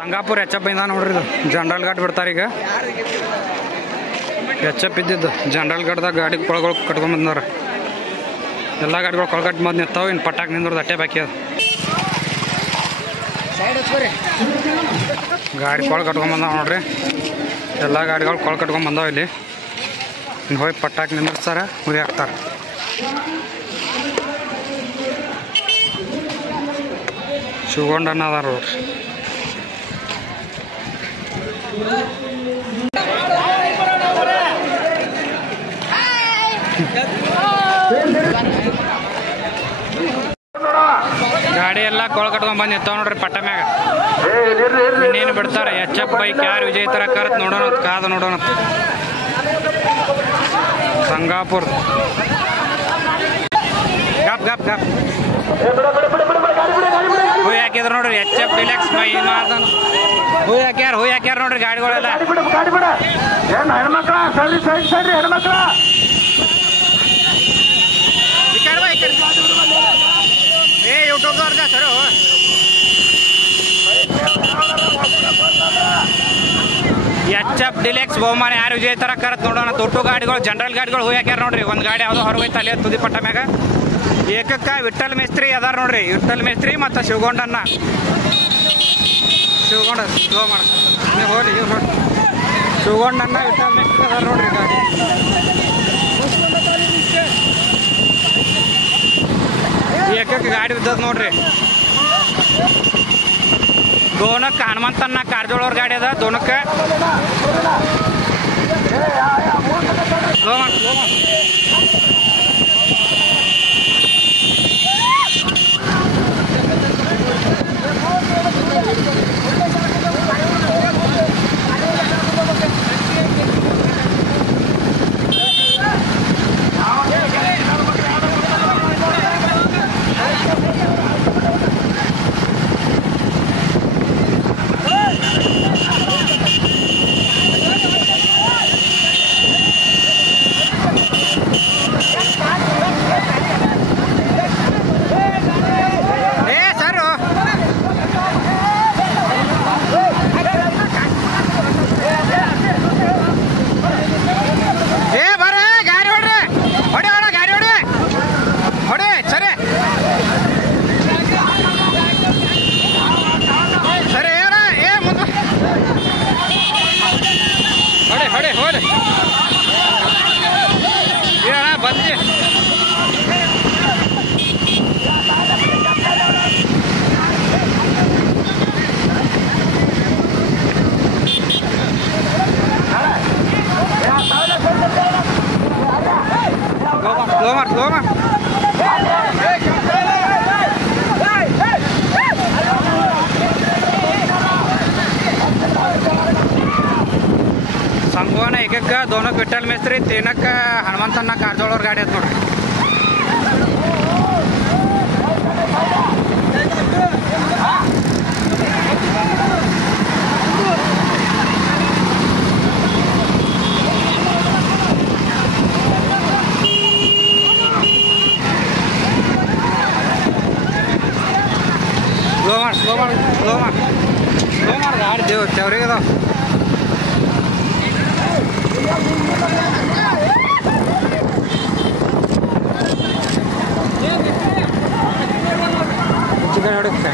Sangapura H F ಇಂದ ನೋಡ್ರಿ ಇದು ಜನರಲ್ ಗಾಡಿ ಬಿಡ್ತಾರೆ ಈಗ. ಎಚ್ ಎಫ್ ಇದ್ದಿದ್ದು ಜನರಲ್ ಗಾಡ್ದಾಗ ಗಾಡಿ ಕೊಳಗಳು ಕಟ್ಕೊಂಡ್ ಬಂದವ್ರ. ಎಲ್ಲ ಗಾಡಿಗಳು ಕೊಳಗಟ್ಟು ಬಂದು ನಿಂತಾವ. ಇನ್ನು ಪಟ್ಟಾಕ್ ನಿಂದ್ರದ್ದು ಅಟ್ಟೆ ಬಾಕಿ ಅದು. ಗಾಡಿ ಕೊಳ ಕಟ್ಕೊಂಡ್ ಬಂದಾವ ನೋಡ್ರಿ. ಎಲ್ಲ ಗಾಡಿಗಳು ಕೊಳ ಕಟ್ಕೊಂಡ್ ಬಂದಾವ. ಇಲ್ಲಿ ಇನ್ನು ಹೋಗಿ ಪಟ್ಟಾಕ್ ನಿಂದ್ರಸ್ತಾರ, ಉರಿ ಹಾಕ್ತಾರ. ಶಿವಗೊಂಡಣ್ಣ ಅದಾರ ನೋಡ್ರಿ. ಗಾಡಿ ಎಲ್ಲ ಕೊಳ ಕಟ್ಕೊಂಡ್ ಬಂದು ನಿಂತಾವ ನೋಡ್ರಿ ಪಟ್ಟ ಮ್ಯಾಗ. ಇನ್ನೇನು ಬಿಡ್ತಾರೆ ಎಚ್ ಎಫ್ ಬೈಕ್ ಯಾರು ವಿಜಯ್ ತರ ಕರತ್ ನೋಡೋಣ, ಕಾದ ನೋಡೋಣ. ಸಂಗಾಪುರ ಗಪ್ ಗಪ್ ಗಪ್ ಹೂಯ್ ಹಾಕಿದ್ರು ನೋಡ್ರಿ. ಎಚ್ ಎಫ್ ಡಿಲೆಕ್ಸ್ ಮೈ ಮಾದನ್ ಹೂಯ್ ಹಾಕ್ಯಾರ ನೋಡ್ರಿ ಗಾಡಿಗಳೆಲ್ಲ. ಏ ಯೂಟ್ಯೂಬ್ದವ್ರದ ಸರು ಎಚ್ ಎಫ್ ಡಿಲೆಕ್ಸ್ ಬಹುಮಾನ ಯಾರು ವಿಜಯ್ ತರ ಕರತ್ ನೋಡೋಣ. ತೊಟ್ಟು ಗಾಡಿಗಳು ಜನರಲ್ ಗಾಡಿಗಳು ಹೂಯ್ ಹಾಕ್ಯಾರ ನೋಡ್ರಿ. ಒಂದು ಗಾಡಿ ಯಾವುದೋ ಹೊರಗೋಯ್ತು ಅಲ್ಲಿ ತುದಿ ಪಟ್ಟ ಮ್ಯಾಗ. ಏಕಕ್ಕ ವಿಠಲ್ ಮೇಸ್ತ್ರಿ ಅದಾರ ನೋಡ್ರಿ. ವಿಠಲ್ ಮೇಸ್ತ್ರಿ ಮತ್ತು ಶಿವಗೊಂಡಣ್ಣ. ಶಿವಗೊಂಡ ಸ್ಲೋ ಮಾಡ ಹೋಗಿ ಶಿವಗೊಂಡಣ್ಣ ವಿಠಲ್ ಮೇಸ್ತ್ರಿ ಅದಾರ ನೋಡ್ರಿ. ಗಾಡಿ ಏಕಕ್ಕೆ ಗಾಡಿ ಬಿದ್ದದ ನೋಡ್ರಿ. ದೋನಕ್ಕೆ ಹನುಮಂತಣ್ಣ ಕಾರ್ಜೋಳವ್ರ ಗಾಡಿ ಅದ. ದೋನಕ್ಕೆ ಸ್ಲೋ ಮಾಡಿ ಸ್ಲೋ ಮಾಡಿ. ಬಂದಿ ಸ್ಲೋ ಮಾರ್ ಸಂಗೋನ ಏಕಕ್ಕ ದೋನಕ್ಕೆ ವಿಠಲ್ ಮೇಸ್ತ್ರಿ, ತೇನಕ್ಕ ಹನುಮಂತಣ್ಣ ಕಾರ್ಜೋಳವ್ರ ಗಾಡಿ ಐತೆ ನೋಡ್ರಿ. ಸ್ಲೋ ಮಾಡಿ ಗಾಡಿ ದೇವ್ರಿಗೆ ಅದಾವ. ಹೊಡುತ್ತೆ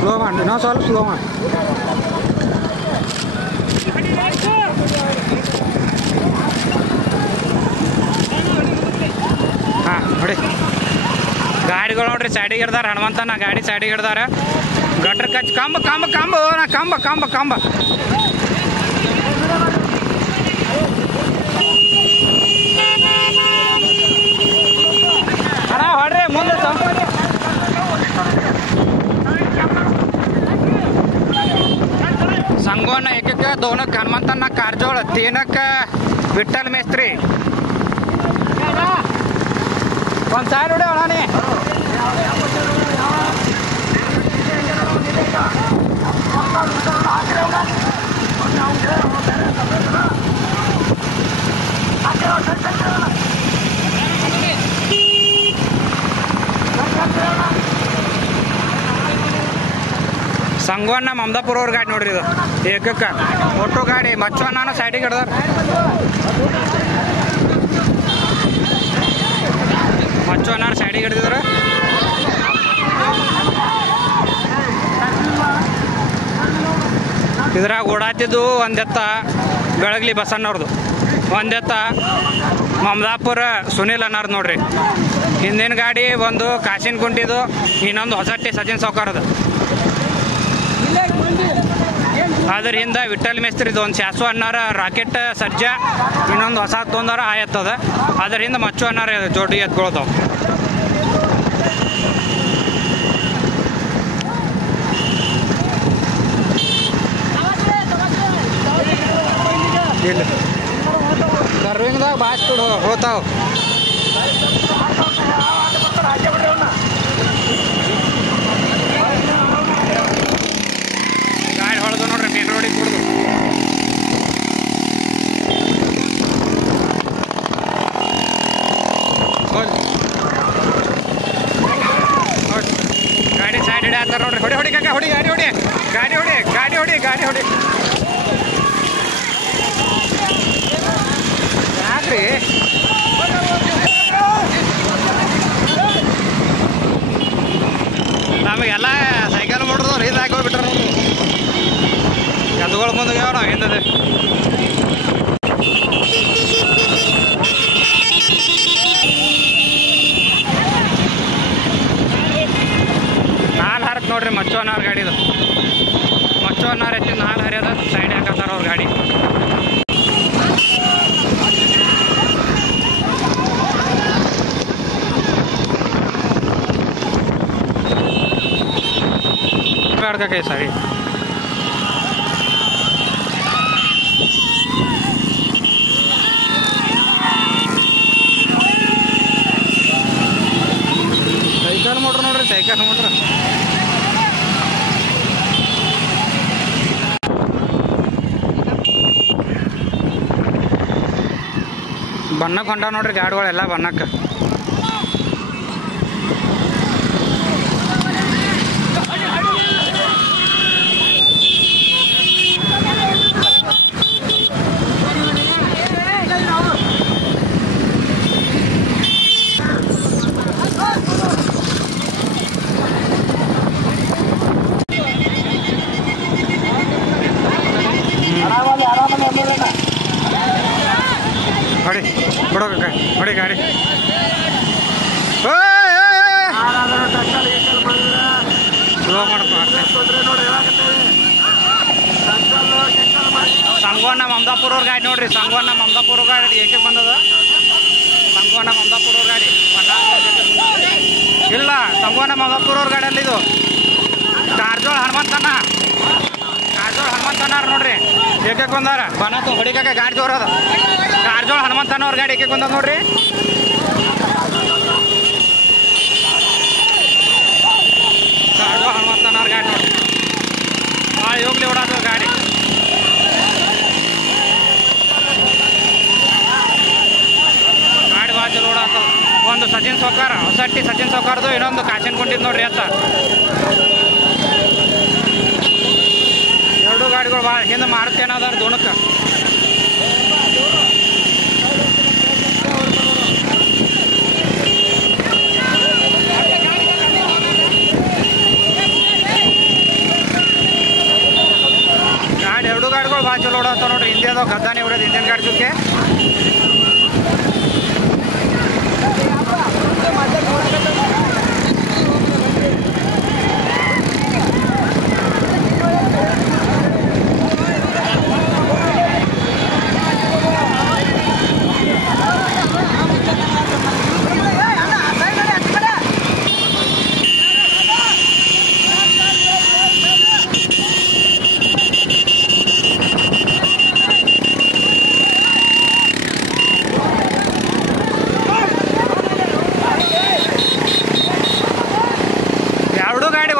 ಸ್ಲೋ ಮಾಡಿ, ಇನ್ನೂ ಸ್ವಲ್ಪ ಸ್ಲೋ ಮಾಡಿ. ಹಾಂ ನೋಡಿ ಗಾಡಿಗಳು ನೋಡ್ರಿ ಸೈಡಿಗೆ ಹಿಡ್ದಾರ. ಹನುಮಂತನ ಗಾಡಿ ಸೈಡಿಗೆ ಹಿಡ್ದಾರ. ಗಟ್ರ ಕಚ್ ಕಂಬ ಕಂಬ ಕಂಬ ಕಂಬ ಕಂಬ ಕಂಬ ಅಣ್ಣ ಹೊಡ್ರಿ ಮುಂದೆ. ಸಂಗೋನ ಏಕಕ್ಕ ದೋನಕ್ಕೆ ಹನುಮಂತಣ್ಣ ಕಾರ್ಜೋಳ, ತೇನಕ್ಕ ವಿಠಲ್ ಮೇಸ್ತ್ರಿ. ಒಂದು ಸೈಡ್ ಹೊಡೆ ಅಣ್ಣನೇ. ಸಂಗವನ್ನ ಮಮದಾಪುರ ಅವ್ರ ಗಾಡಿ ನೋಡ್ರಿ ಇದು ಏಕಕ್ಕ ಒಟ್ಟು ಗಾಡಿ ಮಚ್ಚವನ್ನ ಸೈಡಿಗೆ ಹಿಡ್ದಾರ ಮಚ್ಚವನ್ನ ಸೈಡಿಗೆ ಹಿಡ್ದಿದ್ರ ಇದ್ರಾಗ ಓಡಾತಿದ್ದು ಒಂದೆತ್ತ ಬೆಳಗ್ಲಿ ಬಸಣ್ಣವ್ರದ್ದು ಒಂದೆತ್ತ ಮಮದಾಪುರ ಸುನೀಲ್ ಅನ್ನೋರ್ದು ನೋಡ್ರಿ ಹಿಂದಿನ ಗಾಡಿ ಒಂದು ಕಾಸಿನ ಕುಂಟಿದು ಇನ್ನೊಂದು ಹೊಸಟ್ಟಿ ಸಚಿನ್ ಸಾವ್ಕಾರದು ಅದ್ರ ಹಿಂದ ವಿಠಲ್ ಮೇಸ್ತ್ರಿದು ಒಂದು ಶಾಸು ಅನ್ನಾರ ರಾಕೆಟ್ ಸಜ್ಜಾ ಇನ್ನೊಂದು ಹೊಸ ತೊಂದಾರ ಆಯತ್ತದ ಅದ್ರ ಹಿಂದ ಮಚ್ಚು ಅನ್ನಾರ ಜೋಡಿ ಎತ್ಕೊಳ್ತಾವ ಇಲ್ಲ ಸರ್ವಿಂಗ್ದಾಗ ಬಾಸ್ ಬಿಡು ಹೋತಾವ್ ಗಾಡಿ ಹೊಡೆದು ನೋಡ್ರಿ ಮೇನ್ ರೋಡಿಗೆ ಕುಡ್ದು ಗಾಡಿ ಸೈಡ್ ಹಿಡಿ ಆತಾರ ನೋಡ್ರಿ ಹೊಡಿ ಹೊಡಿ ಕಾಕ ಹೊಡಿ ಗಾಡಿ ಹೊಡಿ ಗಾಡಿ ಹೊಡಿ ಗಾಡಿ ಹೊಡಿ ಗಾಡಿ ಹೊಡಿ ಯಾಕ್ರಿ ನಮಗೆಲ್ಲ ಸೈಕಲ್ ಮಾಡಿದ್ರು ಇದು ಹಾಕೋಗ್ಬಿಟ್ರ ಎದುಗಳು ಮುಂದೆ ಯಾವ ನಾವು ಹಿಂದದೆ ನಾಲ್ ಹರತ್ ನೋಡ್ರಿ ಮಚ್ಚೋನಾರ್ ಗಾಡಿದು ಮಚ್ಚೋನಾರ್ ಎತ್ತಿ ನಾಲ್ ಹರಿಯದ ಸೈಡ್ ಹಾಕತ್ತಾರ ಅವ್ರ ಗಾಡಿ ಕೈ ಸಾರಿ ಸೈಕಲ್ ಮೋಟ್ರ್ ನೋಡ್ರಿ ಸೈಕಲ್ ಮೋಟ್ರ್ ಬಣ್ಣಕ್ಕೆ ಹೊಂಟಾವ ನೋಡ್ರಿ ಗಾಡಿಗಳೆಲ್ಲ ಬಣ್ಣಕ್ಕೆ ಹೊಡಿ ಬಿಡೋ ಹೊಡಿ ಗಾಡಿ ಸ್ಲೋ ಮಾಡ್ಕೊ ಸಂಗವನ್ನ ಮಮದಾಪುರ ಅವ್ರ ಗಾಡಿ ನೋಡ್ರಿ ಸಂಗವನ್ನ ಮಮದಾಪುರ ಗಾಡಿ ಏಕೆ ಬಂದದ ಸಂಗವನ್ನ ಮಮದಾಪುರ ಅವ್ರ ಗಾಡಿ ಇಲ್ಲ ಸಂಗವನ್ನ ಮಮದಾಪುರ ಅವ್ರ ಗಾಡಿಯಲ್ಲಿ ಇದು ಕಾರ್ಜೋಳ ಹನುಮಂತಣ್ಣ ನೋಡ್ರಿ ಏಕೆ ಬಂದಾರ ಬನ್ನತ್ತು ಹೊಡಿಕಾಕ ಗಾಡಿ ಜೋರದ ಕಾರ್ಜೋಳ ಹನುಮಂತಣ್ಣ ಅವ್ರ ಗಾಡಿ ಏಕೆ ಬಂದದ ನೋಡ್ರಿ ಕಾರ್ಜೋಳ ಹನುಮಂತಣ್ಣ ಅವ್ರ ಗಾಡಿ ನೋಡ್ರಿ ಭಾಳ ಹೋಗ್ಲಿ ಓಡಾದ ಗಾಡಿ ಗಾಡಿ ಭಾಳ ಚಲೋ ಓಡಾತದ ಒಂದು ಸಚಿನ್ ಸಾವ್ಕಾರ ಹೊಸಟ್ಟಿ ಸಚಿನ್ ಸಾವ್ಕಾರದು ಇನ್ನೊಂದು ಕಾಸಿನ ಕುಂಟಿದ್ ನೋಡ್ರಿ ಅತ್ತ ಎರಡು ಗಾಡಿಗಳು ಭಾಳ ಹಿಂದೆ ಮಾರುತ್ತೇನದಾರ ದೋಣಕ್ಕೆ ಗಾಡಿ ಎರಡು ಗಾಡಿಗಳು ಭಾಳ ಚಲೋ ಓಡಾಡ್ತಾವ ನೋಡ್ರಿ ಹಿಂದೆ ಅದಾವ ಗದ್ದಾನೆ ಹೊಡೆದು ಹಿಂದಿನ ಗಾಡಿ ಚುಕ್ಕೆ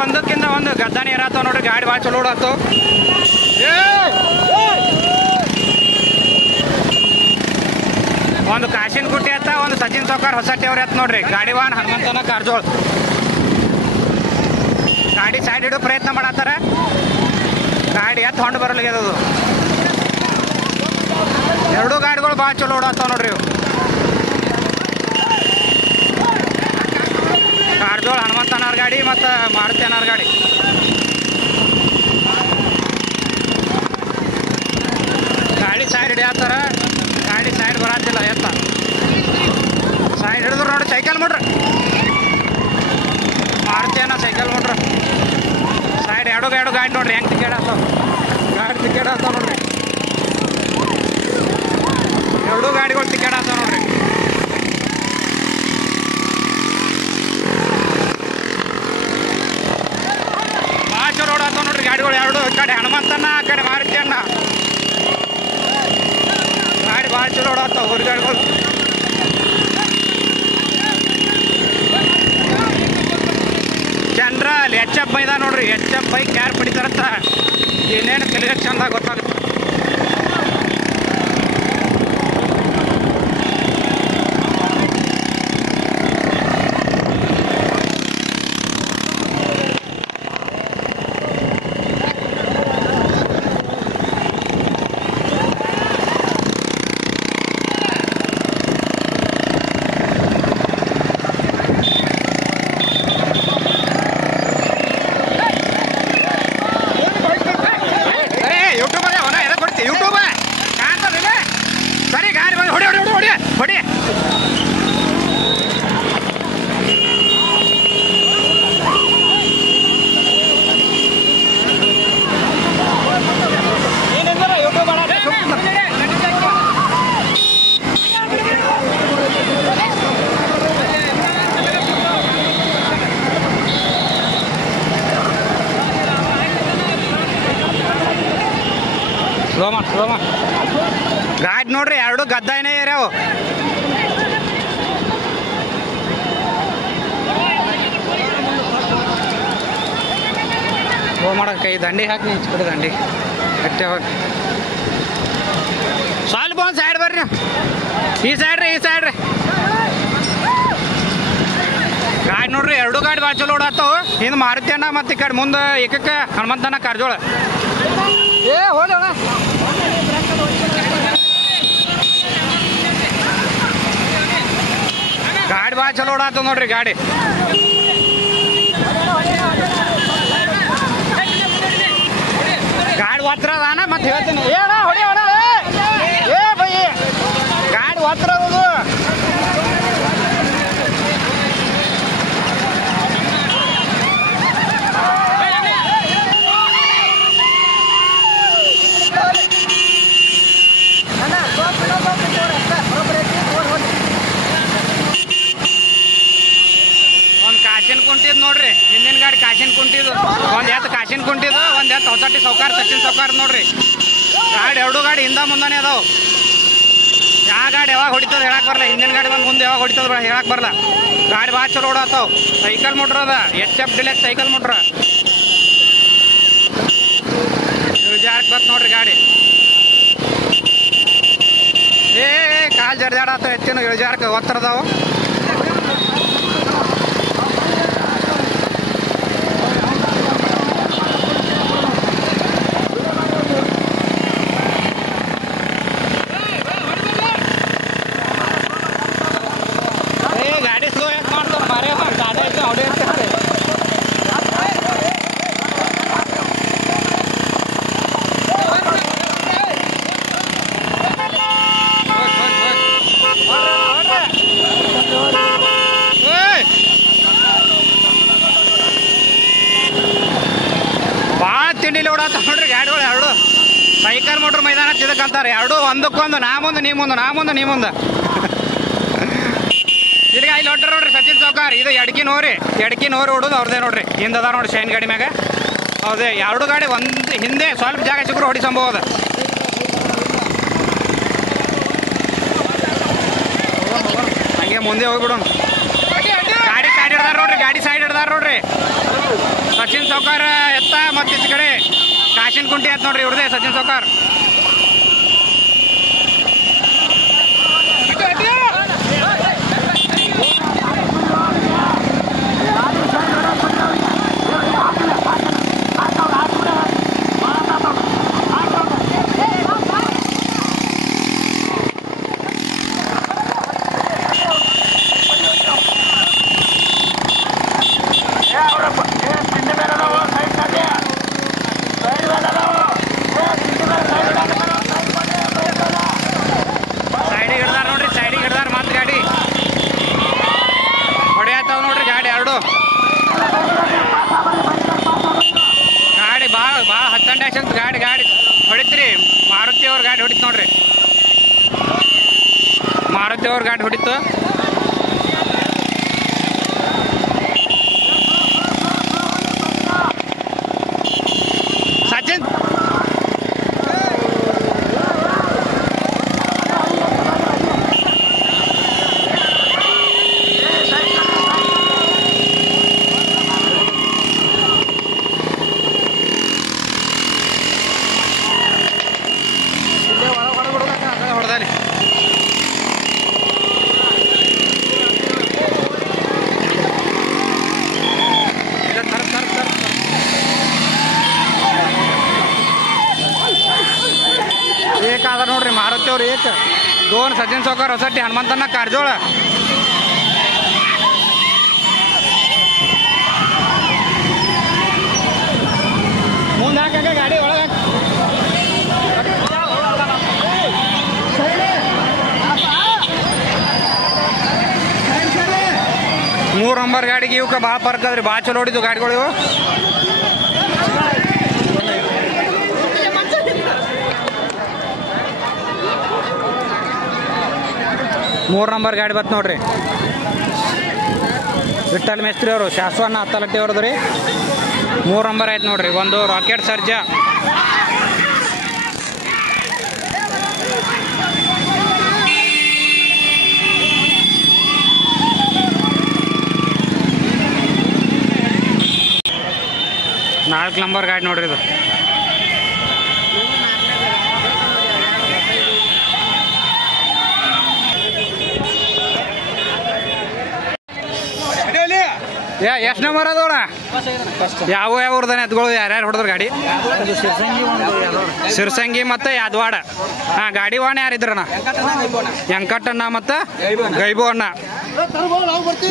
ಒಂದಕ್ಕಿಂತ ಒಂದು ಗದ್ದಾನೆ ಇರತ್ತವ ನೋಡ್ರಿ ಗಾಡಿ ಭಾಳ ಚಲೋ ಓಡಾತು ಒಂದು ಕಾಸಿನ ಗುಟ್ಟಿ ಅತ್ತ ಒಂದು ಸಚಿನ್ ಸಾವ್ಕಾರ ಹೊಸಟ್ಟಿ ಅವ್ರ ಎತ್ ನೋಡ್ರಿ ಗಾಡಿ ವಾಹನ ಹನುಮಂತನ ಕಾರ್ಜೋಳ್ ಗಾಡಿ ಸೈಡ್ ಇಡೋ ಪ್ರಯತ್ನ ಮಾಡತ್ತಾರ ಗಾಡಿ ಎತ್ತು ಹೊಂಡು ಬರಲಿದೆ ಅದು. ಎರಡೂ ಗಾಡಿಗಳು ಭಾಳ ಚಲೋ ಓಡಾಡ್ತಾವ ನೋಡ್ರಿ ಇವು. ಕಾರಜೋಳ ಹನುಮಂತನವ್ರ ಗಾಡಿ ಮತ್ತು ಮಾರುತಿ ಅನ್ನೋರ್ ಗಾಡಿ. ಗಾಡಿ ಸೈಡ್ ಹಿಡಿಯತ್ತಾರ, ಗಾಡಿ ಸೈಡ್ ಬರತ್ತಿಲ್ಲ ಎತ್ತ. ಸೈಡ್ ಹಿಡಿದ್ರು ನೋಡಿ ಸೈಕಲ್ ಮುಡ್ರಿ. ಮಾರುತಿ ಅನ್ನೋ ಸೈಕಲ್ ಮುಡ್ರಿ. ಸೈಡ್ ಎರಡು ಗಾಡಿ ನೋಡ್ರಿ ಹೆಂಗೆ ಟಿಕೆಟ್ ಆಗ್ತಾವ. ಗಾಡಿ ಟಿಕೆಟ್ ಆಗ್ತಾವ ನೋಡ್ರಿ. ಎರಡೂ ಗಾಡಿಗಳು ಟಿಕೆಟ್ ಆಗ್ತಾವ ನೋಡ್ರಿ. ಭಾಳ ಚಲೋ ಓಡಾಡ್ತಾವ ನೋಡ್ರಿ ಗಾಡಿಗಳು ಎರಡು. ಈ ಕಡೆ ಹನುಮಂತಣ್ಣ, ಆ ಕಡೆ ಮಾರುತಿ ಅಣ್ಣ. ಗಾಡಿ ಭಾಳ ಚಲೋ ಓಡಾಡ್ತಾವ ಊರ ಗಾಡಿಗಳು. ಜನರಲ್ HF ಬೈದ ನೋಡ್ರಿ. HF ಬೈಕ್ ಯಾರು ಪಡಿತಾರಂತ ಏನೇನು ಕಲಿಗೆ ಚಂದ ಗೊತ್ತಾಗುತ್ತೆ. ಹೊಡಿ ಸ್ಲೋಮ ಗಾಡಿ ನೋಡ್ರಿ ಎರಡು ಗದ್ದಾಯನೇ ಏರ್ಯಾವ. ಮಾಡಕ್ಕೆ ಕೈ ದಂಡಿ ಹಾಕಿ ಕಡೆ ದಂಡಿ ಗಟ್ಟಿ ಹೋಗಿ ಸ್ವಲ್ಪ ಒಂದು ಸೈಡ್ ಬರ್ರಿ. ಈ ಸೈಡ್ ರೀ ಗಾಡಿ ನೋಡ್ರಿ ಎರಡು ಗಾಡಿ ಭಾಳ ಚಲೋ ಓಡಾಡ್ತಾವ. ಹಿಂದೆ ಮಾರುತಿ ಅಣ್ಣ ಮತ್ತು ಈ ಕಡೆ ಮುಂದೆ ಏಕಕ್ಕೆ ಹನುಮಂತಣ್ಣ ಕಾರಜೋಳ. ಹೋದಣ್ಣ ಗಾಡಿ ಭಾಳ ಚಲೋ ಓಡಾಡ್ತಾವ ನೋಡ್ರಿ ಗಾಡಿ. ಗಾಡಿ ಒತ್ತರ ಅದಾನ ಮತ್ತೆ ಹೇಳ್ತೀನಿ ಏನ ಹೊಡಿ ಅಣ್ಣ. ಏ ಬೈ ಗಾಡಿ ಒತ್ತರ ಅದು. ಒಂದು ಕಾಶಿನ ಕುಂಟಿದ್ ನೋಡ್ರಿ. ಹಿಂದಿನ ಗಾಡಿ ಕಾಶಿನ ಕುಂಟಿದ್ದು, ಒಂದು ಎತ್ತು ಕಾಶಿನ ಕುಂಟಿದ್ದು, ಒಂದು ಎತ್ತು ಹೊಸಟಿ ಸೌಕಾರ ಸಚಿನ್ ಸೌಕಾರ ನೋಡ್ರಿ. ಗಾಡಿ ಎರಡು ಗಾಡಿ ಹಿಂದ ಮುಂದಾನೆ ಅದಾವ. ಯಾವ ಗಾಡಿ ಯಾವಾಗ ಹೊಡಿತದ ಹೇಳಕ್ ಬರಲ್ಲ. ಹಿಂದಿನ ಗಾಡಿ ಬಂದು ಮುಂದೆ ಯಾವಾಗ ಹೊಡಿತದ ಹೇಳಕ್ ಬರಲ್ಲ. ಗಾಡಿ ಭಾಳ ಚಲೋ ಓಡಾತಾವ. ಸೈಕಲ್ ಮುಟ್ರ ಅದ HF ಡಿಲೆಕ್ಸ್ ಸೈಕಲ್ ಮುಟ್ರ. ವಿಜಾರಕ್ಕೆ ಬತ್ ನೋಡ್ರಿ ಗಾಡಿ. ಕಾಲು ಜರ್ಜಾಡಾತಾವ ಹೆಚ್ಚಿನ ವಿಜಾರಕ್ಕೆ ಒತ್ತರದಾವು. ಗಾಡಿ ಸ್ಲೋ ಯಾಕೆ ಮಾಡ್ತಾರೆ ಮಾರೇ ಗಾಡಿ ಐತೆ ಹೊಡೆ ಇರ್ತಾರೆ. ಭಾಳ ತಿಂಡಿಲಿ ಓಡಾತ ನೋಡ್ರಿ ಗಾಡಿಗಳು ಎರಡು. ಸೈಕಲ್ ಮೋಟ್ರ್ ಮೈದಾನ ತಿದಕ್ಕಂತಾರೆ ಎರಡು. ಒಂದಕ್ಕೊಂದು ನಾ ಮುಂದೆ ನೀ ಮುಂದೆ, ನಾ ಮುಂದೆ ನೀ ಮುಂದೆ. ಇಲ್ಲಿಗೆ ಇಲ್ಲಿ ಹೊಟ್ರ ನೋಡ್ರಿ ಸಚಿನ್ ಸೌಕಾರ್. ಇದು ಎಡ್ಕಿ ನೋರಿ ಹೊಡೋದು ಅವ್ರದೇ ನೋಡ್ರಿ. ಹಿಂದದ ನೋಡ್ರಿ ಶೈನ್ ಗಾಡಿ ಮ್ಯಾಗ ಹೌದೇ. ಎರಡು ಗಾಡಿ ಒಂದು ಹಿಂದೆ ಸ್ವಲ್ಪ ಜಾಗ ಸಿಕ್ಕರು ಹೊಡಿ ಸಂಭವ ಅದ. ಹಂಗೆ ಮುಂದೆ ಹೋಗ್ಬಿಡೋಣ. ಗಾಡಿ ಸೈಡ್ ಹಿಡ್ದಾರ ನೋಡ್ರಿ. ಸಚಿನ್ ಸೌಕಾರ್ ಎತ್ತ ಮತ್ತೆ ಈ ಕಡೆ ಕಾಶಿನ ಕುಂಟಿ ಆಯ್ತು ನೋಡ್ರಿ ಇವ್ರದೇ ಸಚಿನ್ ಸೌಕಾರ್. ಡಿಲೆಕ್ಸ್ ಅಂತ ಗಾಡಿ ಹೊಡಿತ್ರಿ. ಮಾರುತಿ ಅವ್ರ ಗಾಡಿ ಹೊಡಿತು ನೋಡ್ರಿ. ಮಾರುತಿ ಅವ್ರ ಗಾಡಿ ಹೊಡಿತು. ಸಚಿನ್ ಹೊಡೆದಾಲಿ. ಏಕ ಅದ ನೋಡ್ರಿ ಮಾರುತಿ ಅವ್ರು ಏಕ. ದೋನ್ ಸಚಿನ್ ಸೌಕರ್ ಹೊಸಟ್ಟಿ ಹನುಮಂತಣ್ಣ ಕಾರಜೋಳ. ಮುಂದೆ ಹಾಕ ಗಾಡಿ ಒಳಗೆ. ಮೂರು ನಂಬರ್ ಗಾಡಿಗೆ ಇವಕ್ಕೆ ಭಾಳ ಫರ್ಕ್ ಅದ್ರಿ. ಭಾಳ ಚಲೋ ಹೊಡಿದು ಗಾಡಿಗಳು ಇವು. ಮೂರು ನಂಬರ್ ಗಾಡಿ ಬತ್ ನೋಡ್ರಿ. ವಿಠಲ್ ಮೇಸ್ತ್ರಿ ಅವರು ಶಾಶ್ವನ್ನ ಹತ್ತಲಟ್ಟಿ ಅವ್ರದ್ದು ರೀ. 3 ನಂಬರ್ ಆಯ್ತು ನೋಡ್ರಿ. ಒಂದು ರಾಕೆಟ್ ಸರ್ಜಾ, ನಾಲ್ಕು ನಂಬರ್ ಗಾಡಿ ನೋಡ್ರಿ ಇದು. ಎಷ್ಟು ನಂಬರ್ ಅದವಣ? ಯಾವ ಊರ್ದಾನೆ ಎತ್ಗಳು ಯಾರ್ಯಾರು ಹೊಡೆದ್ರು ಗಾಡಿ? ಸಿರ್ಸಂಗಿ ಮತ್ತು ಯಾದವಾಡ. ಹಾಂ, ಗಾಡಿ ವಾಣ ಯಾರಿದ್ರಣ್ಣ? ವೆಂಕಟಣ್ಣ ಮತ್ತು ಗೈಬು ಅಣ್ಣ.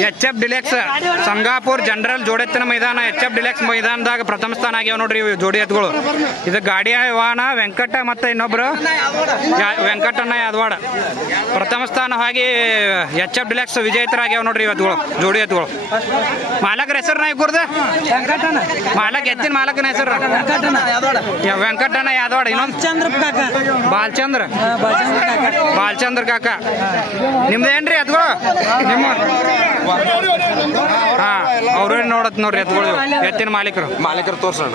HF ಡಿಲೆಕ್ಸ್ ಸಂಗಾಪುರ್ ಜನರಲ್ ಜೋಡೆತ್ತಿನ ಮೈದಾನ. HF ಡಿಲೆಕ್ಸ್ ಮೈದಾನದಾಗ ಪ್ರಥಮ ಸ್ಥಾನ ಆಗ್ಯಾವ ನೋಡ್ರಿ ಇವು ಜೋಡಿ ಎತ್ಗಳು. ಇದು ಗಾಡಿ ವಾಹನ ವೆಂಕಟ ಮತ್ತು ಇನ್ನೊಬ್ರು ವೆಂಕಟಣ್ಣ ಯಾದವಾಡ ಪ್ರಥಮ ಸ್ಥಾನ ಆಗಿ HF ಡಿಲೆಕ್ಸ್ ವಿಜೇತರಾಗ್ಯಾವ ನೋಡ್ರಿ ಇವತ್ತುಗಳು ಜೋಡಿ ಎತ್ಗಳು. ಮಾಲಕರ ಹೆಸರು ನಾ ಇಬ್ಬರ್ದು? ಎತ್ತಿನ ಮಾಲಕನ ಹೆಸರು ವೆಂಕಟಣ್ಣ ಯಾದವಾಡ. ಇನ್ನೊಂದು ಬಾಲ್ಚಂದ್ರ ಕಾಕ. ನಿಮ್ದೇನ್ರಿ ಎತ್ಗಳು? ನಿಮ್ಮ ಹಾ, ಅವ್ರೇನು ನೋಡತ್ ನೋಡ್ರಿ ಎತ್ಗಳು. ಎತ್ತಿನ ಮಾಲೀಕರು ತೋರ್ಸೋಣ.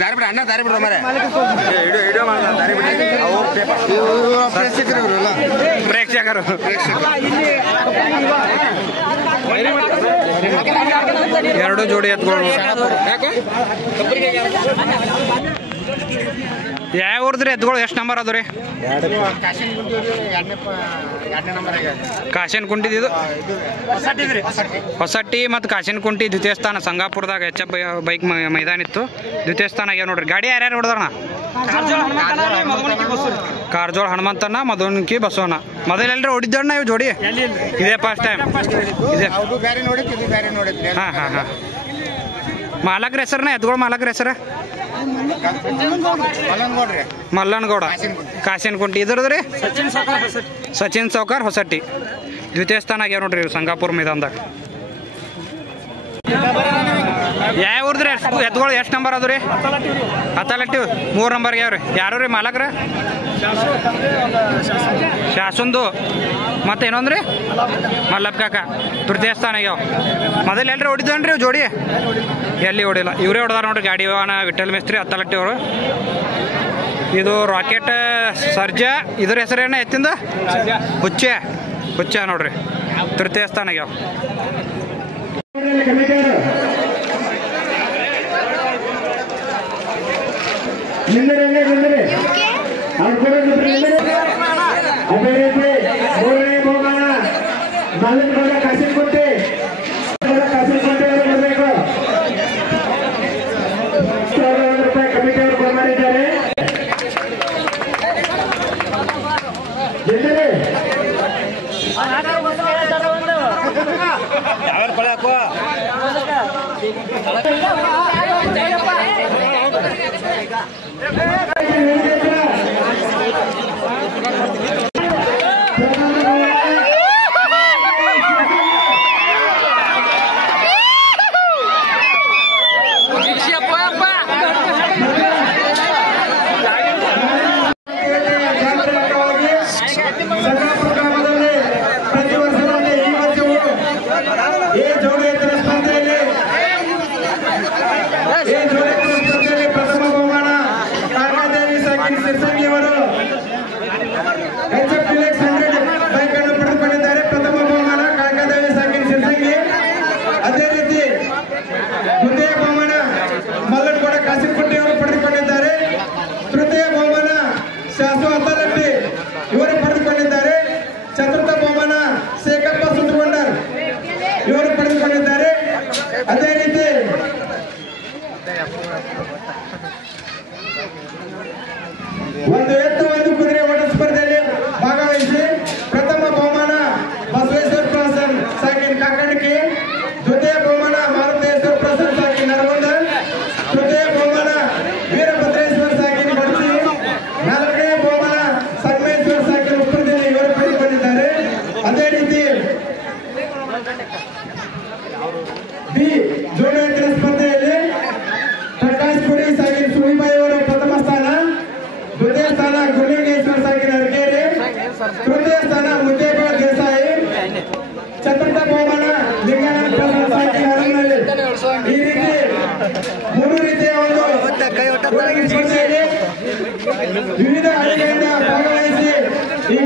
ದಾರಿ ಬಿಡ ಅಣ್ಣ, ದಾರಿ ಬಿಡ್ರ ಮರೆ. ಪ್ರೇಕ್ಷಕರು ಎರಡು ಜೋಡಿ ಎತ್ಗಳು. ಯಾವ ಊರ್ದ್ರಿ ಎತ್ಗಳು? ಎಷ್ಟು ನಂಬರ್ ಅದು ರೀ? ಕಾಶಿನ್ ಕುಂಟಿದ್ದು ಹೊಸಟ್ಟಿ ಮತ್ತು ಕಾಶಿನ್ ಕುಂಟಿ ದ್ವಿತೀಯ ಸ್ಥಾನ. ಸಂಗಾಪುರದಾಗ HF ಬೈಕ್ ಮೈದಾನ ಇತ್ತು. ದ್ವಿತೀಯ ಸ್ಥಾನ ಆಗ್ಯಾವ ನೋಡ್ರಿ. ಗಾಡಿ ಯಾರ್ಯಾರು ಹೊಡೆದಣ್ಣ? ಕಾರಜೋಳ ಹನುಮಂತಣ್ಣ, ಮಧುನ್ಕಿ ಬಸವಣ್ಣ. ಮೊದಲೆಲ್ಲರೂ ಹೊಡಿದ್ದಣ್ಣ ಇವು ಜೋಡಿ? ಇದೇ ಫಸ್ಟ್ ಟೈಮ್. ಇದೆ. ಹಾಂ ಹಾಂ ಹಾಂ. ಮಾಲಕರ ಹೆಸರನ್ನ ಎತ್ಗಳು? ಮಾಲಕರ ಹೆಸರ ಮಲ್ಲನಗೌಡ ಕಾಶಿನ್ ಕುಂಟಿ. ಇದ್ರದ್ದು ರೀ ಸಚಿನ್ ಸೌಕರ್ ಹೊಸಟ್ಟಿ. ದ್ವಿತೀಯ ಸ್ಥಾನ ಆಗ್ಯಾವ ನೋಡ್ರಿ ಇವು ಸಂಗಾಪುರ ಮೈದಾನದಾಗ. ಯಾವ ಊರ್ದ್ರಿ ಎತ್ಗಳು? ಎಷ್ಟು ನಂಬರ್ ಅದು ರೀ? ಹತ್ತಲಟ್ಟಿ 3 ನಂಬರ್ಗೆ ಯಾವ್ರಿ? ಯಾರು ರೀ ಮಾಲಕ್ರ? ಶಾಸಂದು ಮತ್ತೆ ಇನ್ನೊಂದು ರೀ ಮಲ್ಲಪ್ಪ ಕಾಕ. ತೃತೀಯ ಸ್ಥಾನ ಆಗ್ಯಾವ. ಮೊದಲು ಎಲ್ರಿ ಹೊಡಿದನ್ರಿ ಇವು ಜೋಡಿ? ಎಲ್ಲಿ ಹೊಡಿಲ್ಲ, ಇವರೇ ಹೊಡೆದಾರ ನೋಡ್ರಿ. ಗಾಡಿ ವಾಹನ ವಿಠಲ್ ಮೇಸ್ತ್ರಿ ಹತ್ತಲಟ್ಟಿ ಅವರು. ಇದು ರಾಕೆಟ್ ಸರ್ಜಾ. ಇದ್ರ ಹೆಸರೇನ ಎತ್ತಿಂದ? ಹುಚ್ಚ ನೋಡ್ರಿ. ತೃತೀಯ ಸ್ಥಾನ ಆಗ್ಯಾವ. ಅದೇ ರೀತಿ 3ನೇ ಬಹುಮಾನ ಮಲ್ಲನಗೌಡ ಕಾಸಿನಕುಂಟಿ ಅವರು ಬರಬೇಕು. 1,000 ರೂಪಾಯಿ ಕಮಿಟಿ ಅವರು ಕೊಡಮಾಡಿದ್ದಾರೆ. ಒಂದು ಎತ್ತು ಒಂದು ಕುದುರೆ ಓಟ ಸ್ಪರ್ಧೆಯಲ್ಲಿ ಭಾಗವಹಿಸಿ ಪ್ರಥಮ ಬಹುಮಾನ ಬಸವೇಶ್ವರ ಪ್ರಸನ್ನ ಸಾಕಿನ ಕಾಕಣಿಕೆ, ದ್ವಿತೀಯ ಬಹುಮಾನ ಮಾರುತೇಶ್ವರ ಪ್ರಸನ್ನ ಸಾಕಿನ ನರಗುಂದ, ತೃತೀಯ ಬಹುಮಾನ ವೀರಭದ್ರೇಶ್ವರ ಸಾಕಿನ ಬಡ್ಸಿ, ನಾಲ್ಕನೇ ಬಹುಮಾನ ಸಂಗಮೇಶ್ವರ ಸಾಕಿನ ಉತ್ತರದಲ್ಲಿ ಇವರು ಪಡೆದುಕೊಂಡಿದ್ದಾರೆ. ಅದೇ ರೀತಿ ಬಿ ಜೋಡಿ ಎತ್ತಿನ ಸ್ಪರ್ಧೆಯಲ್ಲಿ ಪ್ರಕಾಶ್ ಪುರಿ ಸಾಕಿನ ಸುಳಿಬಾಯಿ ಅವರು ಪ್ರಥಮ ಸ್ಥಾನ, ದ್ವಿತೀಯ ಸ್ಥಾನ ಗುರುಲಿಂಗೇಶ್ವರ ಸಾಕಿನ ಅರಕೇರಿ, ತೃತೀಯ ಸ್ಥಾನ ಮುದ್ದೇಬಾ ದೇಸಾಯಿ, ಚತುರ್ಥ ಬಹುಮಾನ ಲಿಂಗಾನಂದ ಪ್ರಸನ್ನ ಸಾಕಿನ ಹರಮನಹಳ್ಳಿ. ಈ ರೀತಿ 3 ರೀತಿಯ ಒಂದು ಸ್ಪರ್ಧೆಯಲ್ಲಿ ವಿವಿಧ ಹಳ್ಳಿಗಳಿಂದ ಭಾಗವಹಿಸಿ ಈ